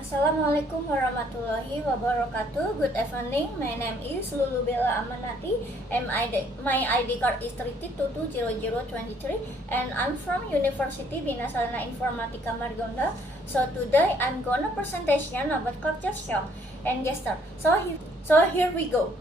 Assalamualaikum warahmatullahi wabarakatuh. Good evening. My name is Lulu Bella Amanati and my ID card is 32200023 and I'm from University Binasalna Informatika Margonda. So today I'm gonna presentation about culture shock and gesture. So here we go.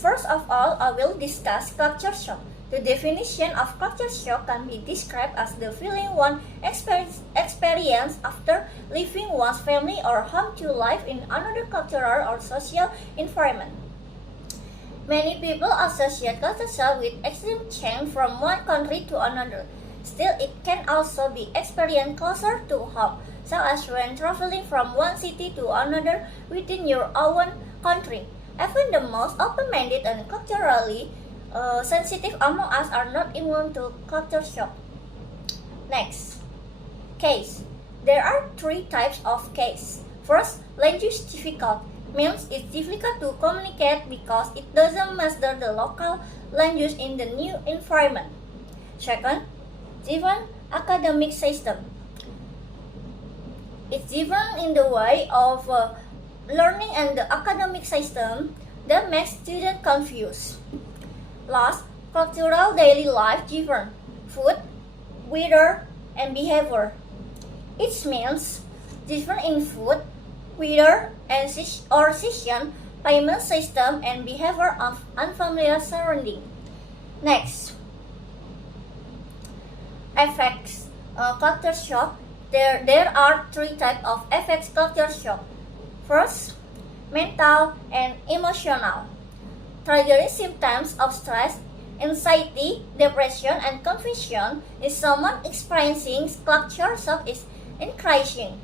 First of all, I will discuss culture shock. The definition of culture shock can be described as the feeling one experience after leaving one's family or home to live in another cultural or social environment. Many people associate culture shock with extreme change from one country to another. Still, it can also be experienced closer to home, such as when traveling from one city to another within your own country. Even the most open-minded and culturally sensitive among us are not immune to culture shock. Next, case. There are three types of case. First, language difficult means it's difficult to communicate because it doesn't master the local language in the new environment. Second, different academic system. It's different in the way of learning and the academic system that makes students confused. Last, cultural daily life different, food, weather, and behavior. It means different in food, weather, and season, payment system, and behavior of unfamiliar surrounding. Next, effects culture shock. There are three types of effects culture shock. First, mental and emotional. Triggering symptoms of stress, anxiety, depression, and confusion is someone experiencing culture shock is increasing.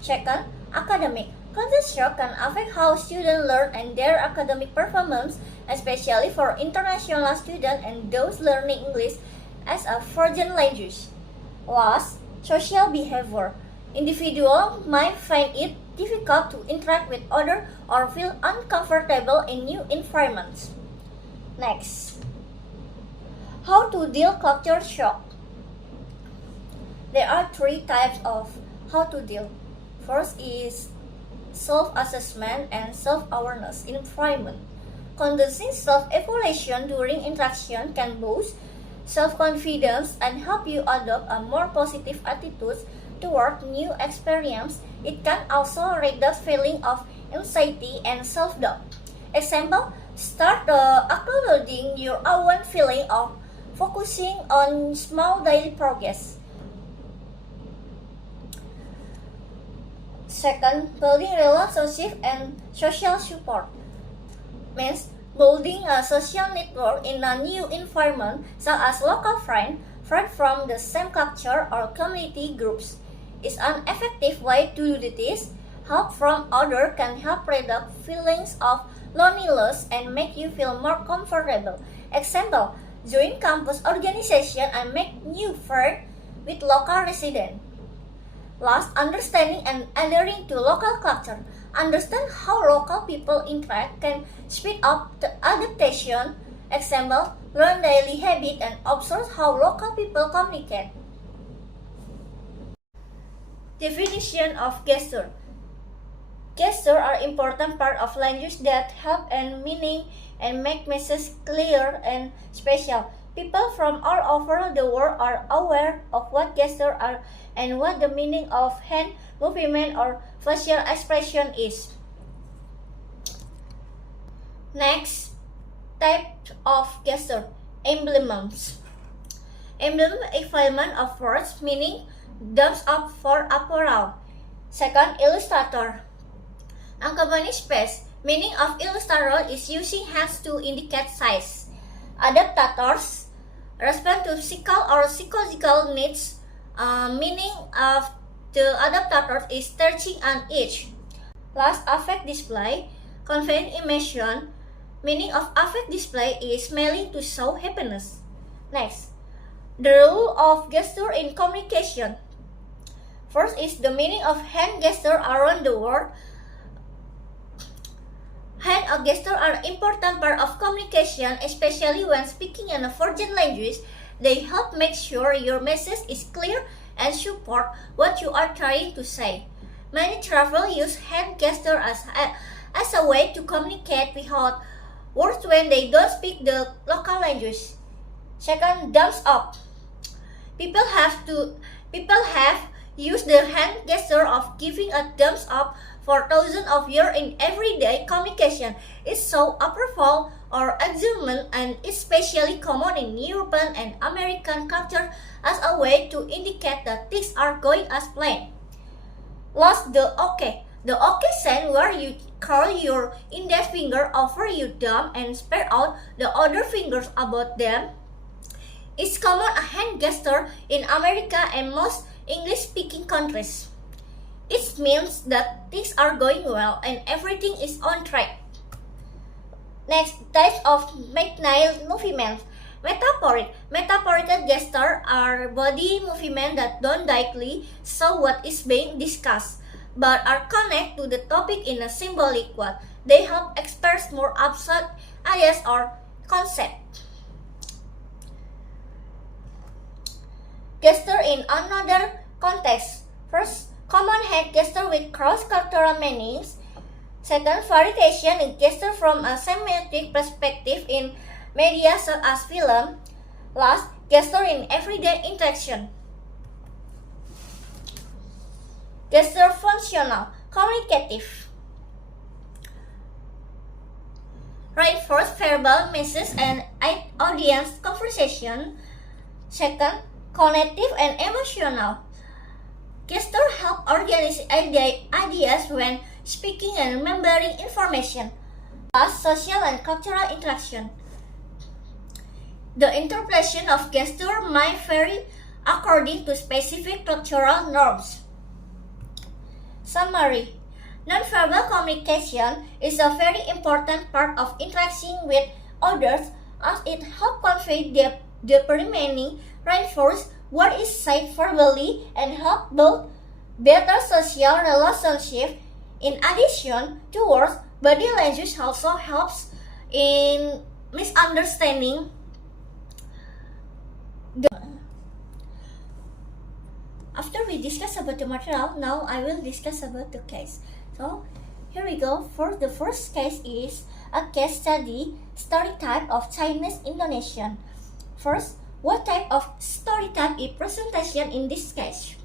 Second, academic. Culture shock can affect how students learn and their academic performance, especially for international students and those learning English as a foreign language. Last, social behavior. Individuals might find it difficult to interact with others or feel uncomfortable in new environments. Next, how to deal culture shock. There are three types of how to deal. First is self-assessment and self-awareness environment. Conducting self-evaluation during interaction can boost self-confidence and help you adopt a more positive attitude toward new experience. It can also reduce feeling of anxiety and self-doubt. Example, start acknowledging your own feeling of focusing on small daily progress. Second, building relationship and social support means building a social network in a new environment, such as local friends from the same culture or community groups, is an effective way to do this. Help from others can help reduce feelings of loneliness and make you feel more comfortable. Example, join campus organization and make new friends with local residents. Last, understanding and adhering to local culture. Understand how local people interact can speed up the adaptation. Example, learn daily habits and observe how local people communicate. Definition of gesture. Gestures are important part of language that help and meaning and make messages clear and special. People from all over the world are aware of what gestures are and what the meaning of hand movement or facial expression is. Next, type of gesture. Emblems. Emblem equivalent of words meaning thumbs up for apparel. Second, illustrator. Accompany space. Meaning of illustrator is using hands to indicate size. Adaptators respond to physical or psychological needs. Meaning of the adaptator is touching an edge. Last, affect display. Convey emotion. Meaning of affect display is smiling to show happiness. Next, the rule of gesture in communication. First is the meaning of hand gesture around the world. Hand gestures are important part of communication, especially when speaking in a foreign language. They help make sure your message is clear and support what you are trying to say. Many travelers use hand gestures as a way to communicate without words when they don't speak the local language. Second, thumbs up. People have used the hand gesture of giving a thumbs up for thousands of years in everyday communication. It shows approval or acknowledgement and is especially common in European and American culture as a way to indicate that things are going as planned. Last, the OK. The OK sign, where you curl your index finger over your thumb and spread out the other fingers above them, is common a hand gesture in America and most English-speaking countries. It means that things are going well and everything is on track. Next, types of mechanical movements. Metaphorical gestures are body movements that don't directly show what is being discussed, but are connected to the topic in a symbolic way. They help express more abstract ideas or concepts. Gesture in another context. First, common hand gesture with cross-cultural meanings. Second, variation in gesture from a semiotic perspective in media such as film. Last, gesture in everyday interaction. Gesture functional, communicative. Reinforce verbal message and audience conversation. Second, cognitive and emotional. Gesture help organize ideas when speaking and remembering information. Last, social and cultural interaction. The interpretation of gesture might vary according to specific cultural norms. Summary. Nonverbal communication is a very important part of interacting with others as it helps convey the meaning, reinforce what is said verbally, and help build better social relationships. In addition to words, body language also helps in misunderstanding. After we discuss about the material, now I will discuss about the case. So here we go. For the first case is a case study, story type of Chinese Indonesian. First, what type of story type is presentation in this case?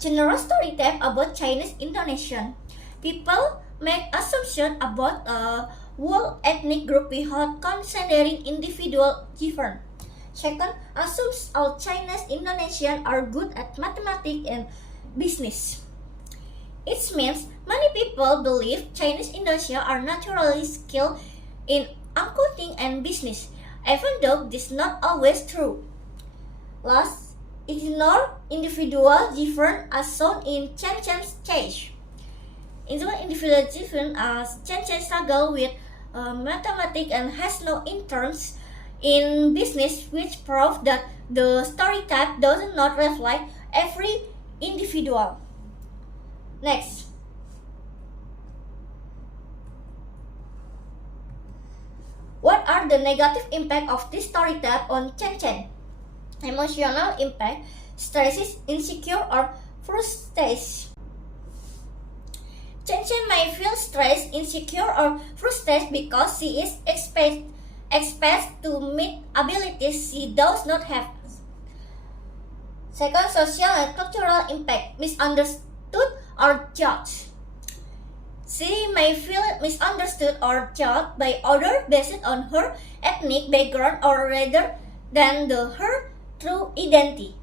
General story type about Chinese Indonesian. People make assumptions about a whole ethnic group without considering individual different. Second, assumes all Chinese Indonesians are good at mathematics and business. It means many people believe Chinese Indonesians are naturally skilled in accounting and business, even though this is not always true. Last, ignore individual difference as shown in Chen Chen's case. Individual difference as Chen Chen struggle with mathematics and has no interest in business, which proves that the story type does not reflect every individual. Next. What are the negative impact of this story type on Chen Chen? Emotional impact, stresses, insecure, or frustrated. Chen Chen may feel stressed, insecure, or frustrated because she is expected to meet abilities she does not have. Second, social and cultural impact, misunderstood or judged. She may feel misunderstood or judged by others based on her ethnic background or rather than her true identity.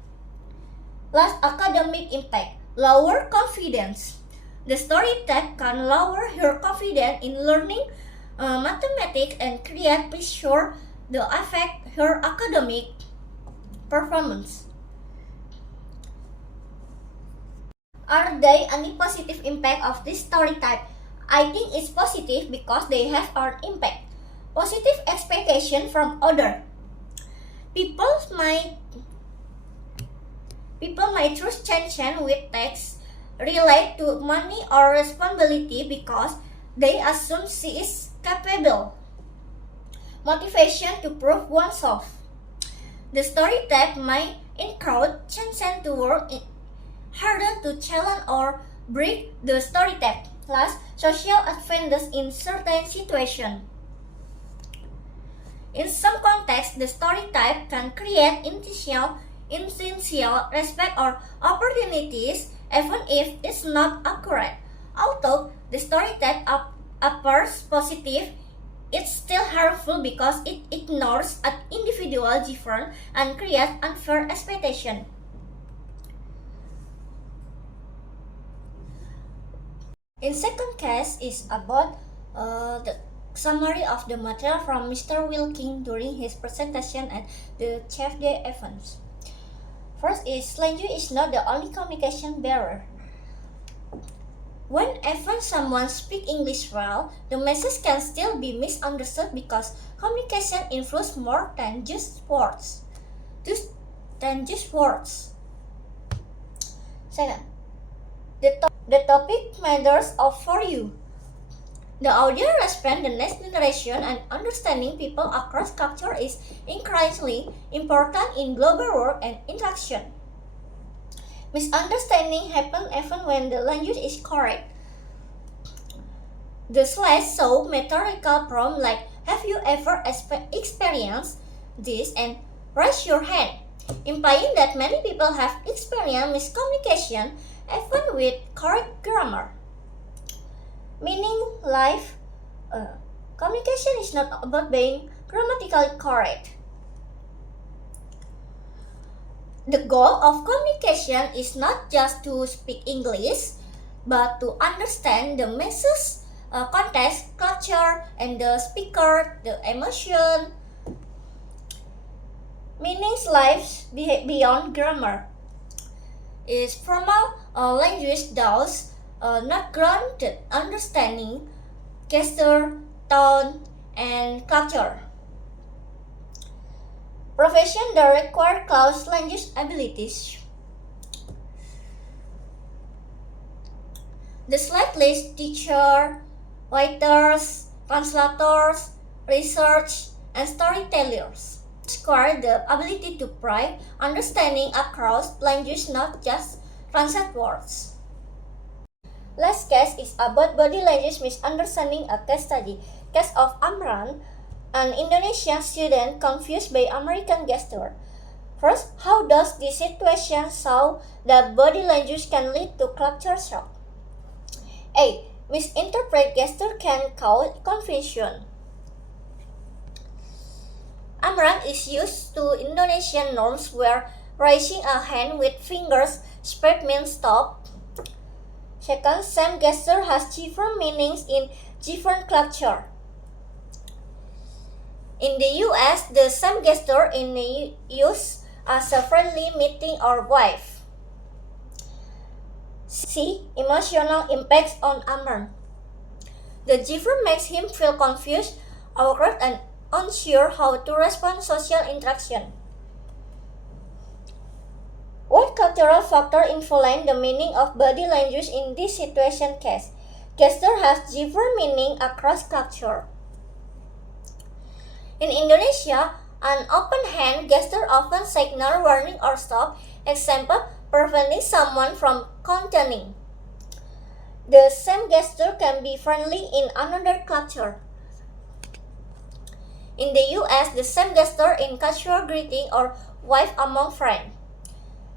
Last, academic impact, lower confidence. The story type can lower her confidence in learning mathematics and create pressure that affect her academic performance. Are there any positive impact of this story type? I think it's positive because they have an impact. Positive expectation from others. People might trust Chen Chen with texts relate to money or responsibility because they assume she is capable. Motivation to prove oneself. The story type may encourage Chanson to work harder to challenge or break the story type. Last, social advantage in certain situations. In some contexts, the story type can create intentional respect or opportunities even if it's not accurate. Although the story type appears positive, it's still harmful because it ignores an individual difference and creates unfair expectation. In second case is about the summary of the material from Mr. Wilking during his presentation at the Chef Day events. First is language is not the only communication barrier. Whenever someone speaks English well, the message can still be misunderstood because communication includes more than just words. Second, the topic matters for you. The audience responds the next generation and understanding people across culture is increasingly important in global work and interaction. Misunderstanding happen even when the language is correct. The slides show rhetorical prompts like, have you ever experienced this, and raise your hand, implying that many people have experienced miscommunication even with correct grammar. Meaning life, communication is not about being grammatically correct. The goal of communication is not just to speak English, but to understand the message, context, culture, and the speaker, the emotion. Meanings lies beyond grammar. Is formal language thus not grounded understanding, gesture, tone, and culture. Profession that require close language abilities. The slide lists teachers, writers, translators, research, and storytellers. Require the ability to provide understanding across language, not just translate words. Last case is about body language misunderstanding, a case study. Case of Amran, an Indonesian student confused by American gesture. First, how does this situation show that body language can lead to culture shock? A. Misinterpret gesture can cause confusion. Amran is used to Indonesian norms where raising a hand with fingers spread means stop. Second, same gesture has different meanings in different cultures. In the US, the same gesture is used as a friendly meeting or wave. C. Emotional impacts on Amran. The difference makes him feel confused, awkward, and unsure how to respond to social interaction. What cultural factor influence the meaning of body language in this situation case? Gesture has different meaning across culture. In Indonesia, an open hand gesture often signals warning or stop, example, preventing someone from containing. The same gesture can be friendly in another culture. In the US, the same gesture in casual greeting or wave among friends.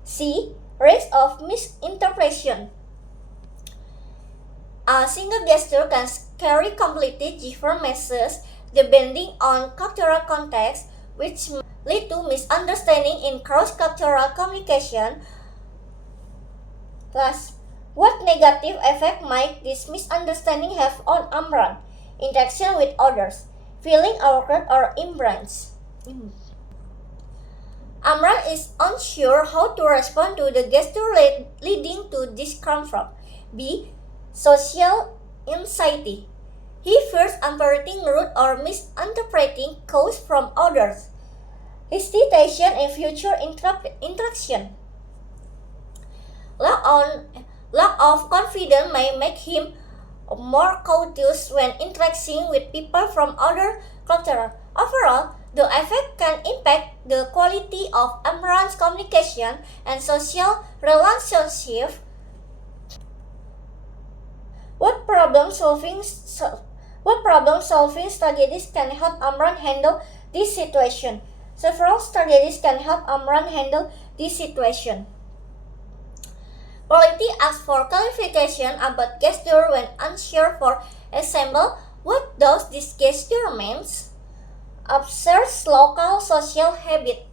C. Risk of misinterpretation. A single gesture can carry completely different messages depending on cultural context, which may lead to misunderstanding in cross-cultural communication. Last, what negative effect might this misunderstanding have on Amran? Interaction with others, feeling awkward or embarrassed. Amran is unsure how to respond to the gesture leading to discomfort. B. Social anxiety. He fears appearing rude or misinterpreting cues from others. Hesitation in future interaction. Lack of confidence may make him more cautious when interacting with people from other cultures. Overall, The effect can impact the quality of Amran's communication and social relationship. What problem-solving strategies can help Amran handle this situation? Several strategies can help Amran handle this situation. Polity asks for clarification about gesture when unsure. For example, what does this gesture mean? Observes local social habit,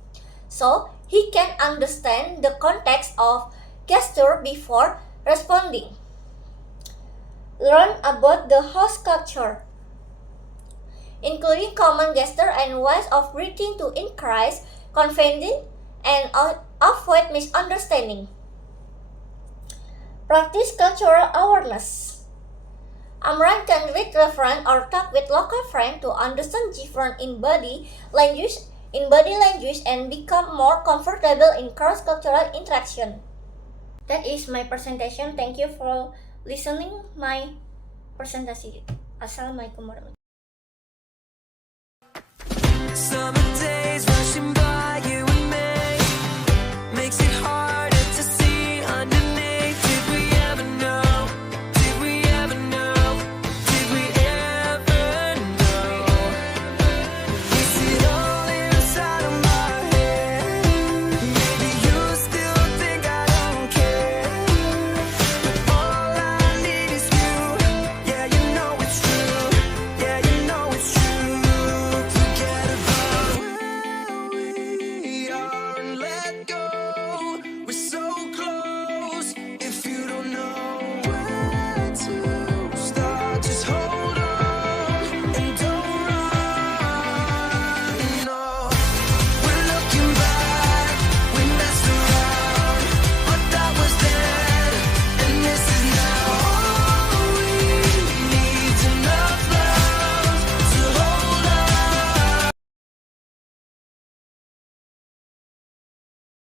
so he can understand the context of gesture before responding. Learn about the host culture, including common gesture and ways of greeting to encourage confidence and avoid misunderstanding. Practice cultural awareness. Amran can read reference or talk with local friends to understand difference in body language and become more comfortable in cross-cultural interaction. That is my presentation. Thank you for listening my presentation. Assalamualaikum warahmatullahi wabarakatuh.